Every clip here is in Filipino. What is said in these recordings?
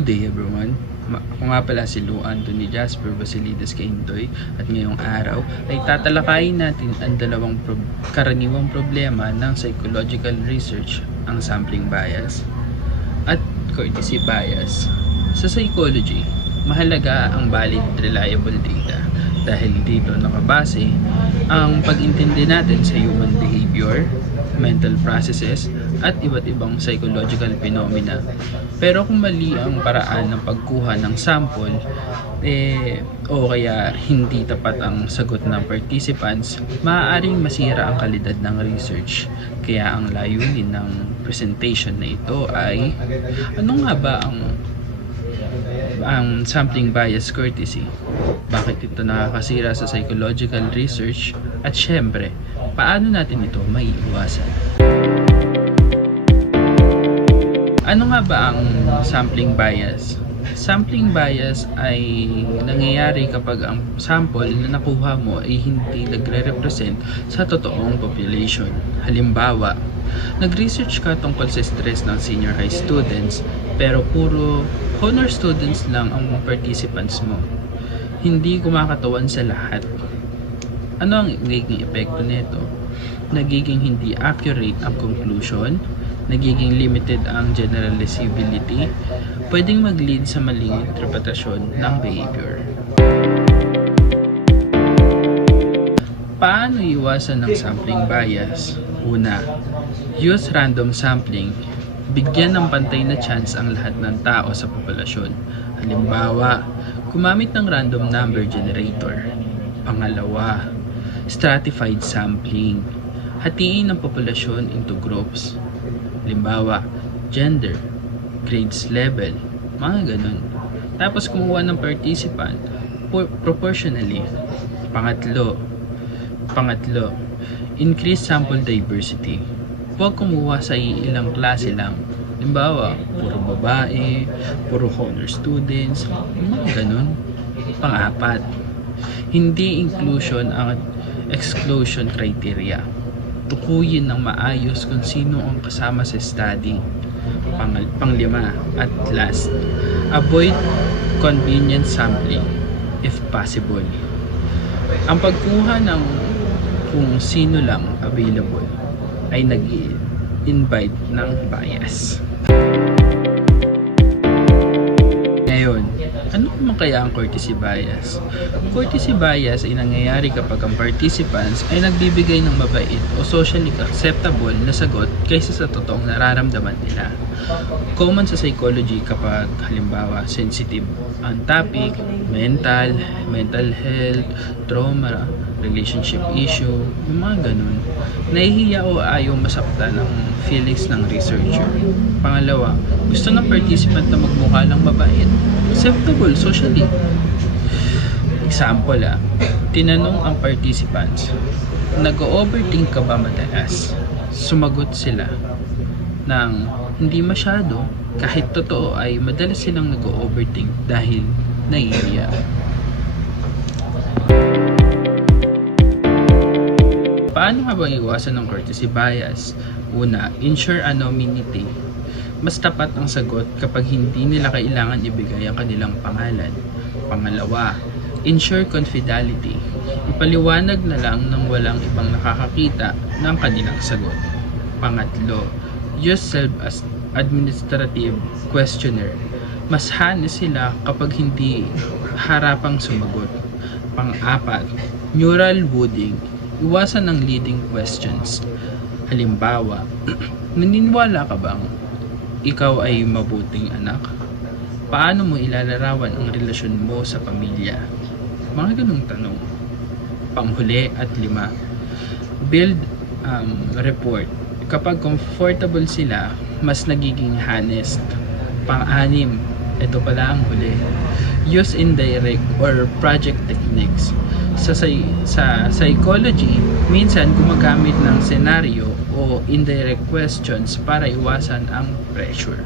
Good day everyone. Ako nga pala si Lou Anthony Jasper Basilides Caintoy at ngayong araw ay tatalakayin natin ang dalawang karaniwang problema ng psychological research, ang sampling bias at courtesy bias. Sa psychology, mahalaga ang valid reliable data dahil dito nakabase ang pag-intindi natin sa human behavior, mental processes at iba't ibang psychological phenomena. Pero kung mali ang paraan ng pagkuha ng sample o kaya hindi tapat ang sagot ng participants, maaaring masira ang kalidad ng research. Kaya ang layunin ng presentation na ito ay ano nga ba ang sampling bias courtesy, bakit ito nakakasira sa psychological research, at syempre, paano natin ito maiiwasan. Ano nga ba ang sampling bias? Sampling bias ay nangyayari kapag ang sample na nakuha mo ay hindi nagre-represent sa totoong population. Halimbawa, nag-research ka tungkol sa stress ng senior high students pero puro honor students lang ang participants mo. Hindi kumakatawan sa lahat. Ano ang nagiging epekto nito? Nagiging hindi accurate ang conclusion, nagiging limited ang generalizability, pwedeng mag-lead sa maling interpretasyon ng behavior. Paano iwasan ng sampling bias? Una, use random sampling. Bigyan ng pantay na chance ang lahat ng tao sa populasyon. Halimbawa, gumamit ng random number generator. Pangalawa, stratified sampling. Hatiin ang populasyon into groups. Halimbawa, gender, grades level, mga ganun. Tapos kumuha ng participant proportionally. Pangatlo, increase sample diversity. Huwag kumuha sa ilang klase lang. Halimbawa, puro babae, puro honor students, mga ganun. Pang-apat, hindi inclusion ang exclusion criteria. Tukuyin ng maayos kung sino ang kasama sa study. Panglima at last, avoid convenient sampling if possible. Ang pagkuha ng kung sino lang available ay nag-invite ng bias. Ngayon, ano naman kaya ang courtesy bias? Courtesy bias ay nangyayari kapag ang participants ay nagbibigay ng mabait o socially acceptable na sagot kaysa sa totoong nararamdaman nila. Common sa psychology kapag halimbawa sensitive ang topic, mental health, trauma, relationship issue, yung mga ganun. Nahihiya o ayaw masaktan ng feelings ng researcher. Pangalawa, gusto ng participant na magmukha lang mabait, acceptable socially. Example tinanong ang participants, nag-overthink ka ba madalas? Sumagot sila ng hindi masyado, kahit totoo ay madalas silang nag-overthink dahil nahihiya. Paano nga ba iwasan ng courtesy bias? Una, ensure anonymity. Mas tapat ang sagot kapag hindi nila kailangan ibigay ang kanilang pangalan. Pangalawa, ensure confidentiality. Ipaliwanag na lang nang walang ibang nakakakita ng kanilang sagot. Pangatlo, use self-administrative questionnaire. Mas honest sila kapag hindi harapang sumagot. Pang-apat, neural wooding. Iwasan ng leading questions. Halimbawa, naniniwala ka bang ikaw ay mabuting anak? Paano mo ilalarawan ang relasyon mo sa pamilya? Mga ganung tanong. Panghuli at lima, build report. Kapag comfortable sila, mas nagiging honest. Pang-anim, ito pala ang huli. Use indirect or project techniques. Sa psychology, minsan gumagamit ng senaryo o indirect questions para iwasan ang pressure.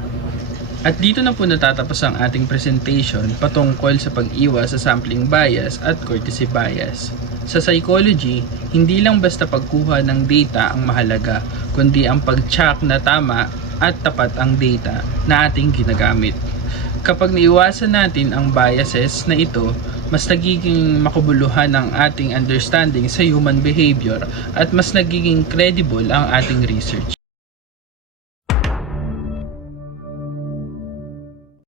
At dito na po natatapos ang ating presentation patungkol sa pag-iwas sa sampling bias at courtesy bias. Sa psychology, hindi lang basta pagkuha ng data ang mahalaga, kundi ang pag-check na tama at tapat ang data na ating ginagamit. Kapag naiwasan natin ang biases na ito, mas nagiging makabuluhan ang ating understanding sa human behavior at mas nagiging credible ang ating research.